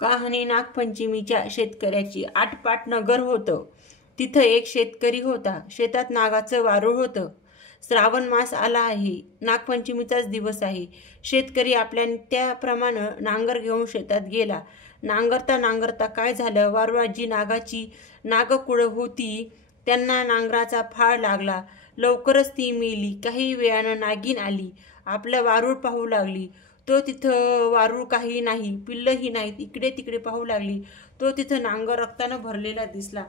कहाणी नागपंचमीच्या शेतकऱ्याची. आटपाट नगर होतं. तिथं एक शेतकरी होता. शेतात नागाचं वारूळ होतं. श्रावण मास आला आहे. नागपंचमीचाच दिवस आहे. शेतकरी आपल्या नित्याप्रमाणे नांगर घेऊन शेतात गेला. नांगरता नांगरता काय झालं, वारुळाची नागाची नागकुळं होती त्यांना नांगराचा फाळ लागला. लवकरच ती मेली. काही वेळानं नागिन आली. आपलं वारूळ पाहू लागली. तो तिथं वारूळ काही नाही, पिल्लंही नाहीत. इकडे तिकडे पाहू लागली. तो तिथं नांगर रक्तानं भरलेला दिसला.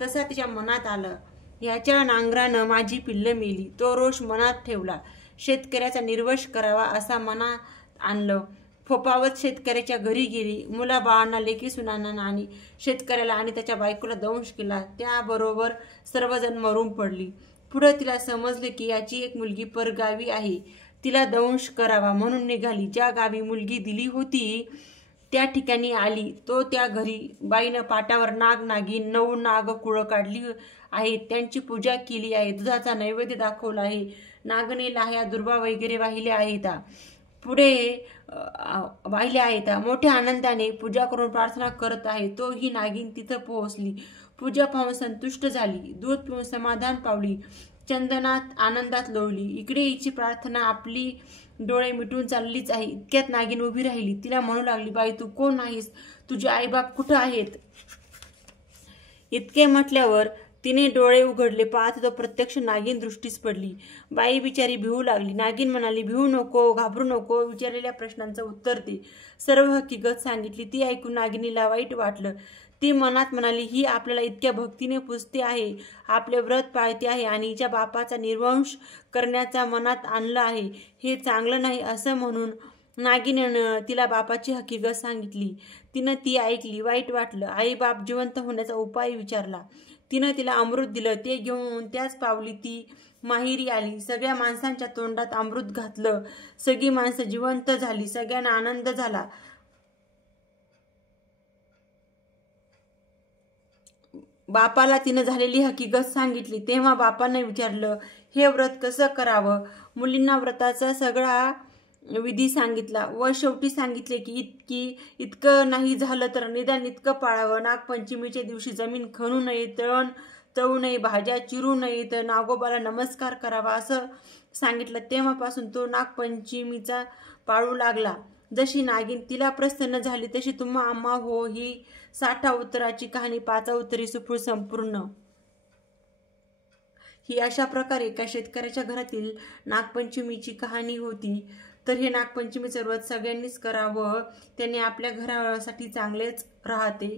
तसा तिच्या मनात आलं, ह्याच्या नांगरानं माझी पिल्लं मेली. तो रोष मनात ठेवला. शेतकऱ्याचा निर्वंश करावा असा मनात आणलं. फोपावत शेतकऱ्याच्या घरी गेली. मुलाबाळांना, लेकी सुनांना आणि शेतकऱ्याला आणि त्याच्या बायकोला दंश केला. त्याबरोबर सर्वजण मरून पडली. पुढं तिला समजले की याची एक मुलगी परगावी आहे. तिला दंश करावा म्हणून निघाली. ज्या गावी मुलगी दिली होती त्या ठिकाणी आली. तो त्या घरी बाईनं पाटावर नाग नागिन 9 नागकुळं काढली आहेत. त्यांची पूजा केली आहे. दुधाचा नैवेद्य दाखवला आहे. नागने लाह्या दुर्वा वगैरे वाहिल्या आहेत. पुढे वाहिल्या आहेत. मोठ्या आनंदाने पूजा करून प्रार्थना करत आहे. तो ही नागिन तिथं पोहोचली. पूजा पाहून संतुष्ट झाली. दूध पिऊन समाधान पावली. चंदनात आनंदात लोळली. इकडे हिची प्रार्थना आपली डोळे मिटून चाललीच आहे. इतक्यात नागिन उभी राहिली. तिला म्हणू लागली, बाई तू कोण आहेस? तुझे आईबाप कुठं आहेत? इतके म्हटल्यावर तिने डोळे उघडले. पाहत तो प्रत्यक्ष नागिन दृष्टीस पडली. बाई बिचारी भिवू लागली. नागिन म्हणाली, भिवू नको, घाबरू नको, विचारलेल्या प्रश्नांचं उत्तर दे. सर्व हकीकत सांगितली. ती ऐकून नागिनीला वाईट वाटलं. ती मनात म्हणाली, ही आपल्याला इतक्या भक्तीने पुजते आहे, आपले व्रत पाळते आहे आणि हिच्या बापाचा निर्वंश करण्याचा मनात आणलं आहे. हे चांगलं नाही. असं म्हणून नागिनीनं तिला बापाची हकीकत सांगितली. तिनं ती ऐकली. वाईट वाटलं. आई बाप जिवंत होण्याचा उपाय विचारला. तिनं तिला अमृत दिलं. ते घेऊन त्याच पावली ती माहेरी आली. सगळ्या माणसांच्या तोंडात अमृत घातलं. सगळी माणसं जिवंत झाली. सगळ्यांना आनंद झाला. बापाला तिनं झालेली हकीकत सांगितली. तेव्हा बापानं विचारलं, हे व्रत कसं करावं? मुलींना व्रताचा सगळा विधी सांगितला व शेवटी सांगितले की इतकं नाही झालं तर निदान इतकं पाळावं. नागपंचमीच्या दिवशी जमीन खणू नये, तळण तळू नये, भाज्या चिरू नयेत, नागोबाला नमस्कार करावा असं सांगितलं. तेव्हापासून तो नागपंचमीचा पाळू लागला. जशी नागिन तिला प्रसन्न झाली तशी तुम्हा आम्हा हो. ही 60 उत्तराची कहाणी 5 उत्तरी सुफळ संपूर्ण. ही अशा प्रकारे एका शेतकऱ्याच्या घरातील नागपंचमीची कहाणी होती. तर हे नागपंचमीचं व्रत सगळ्यांनीच करावं. त्याने आपल्या घरासाठी चांगलेच राहते.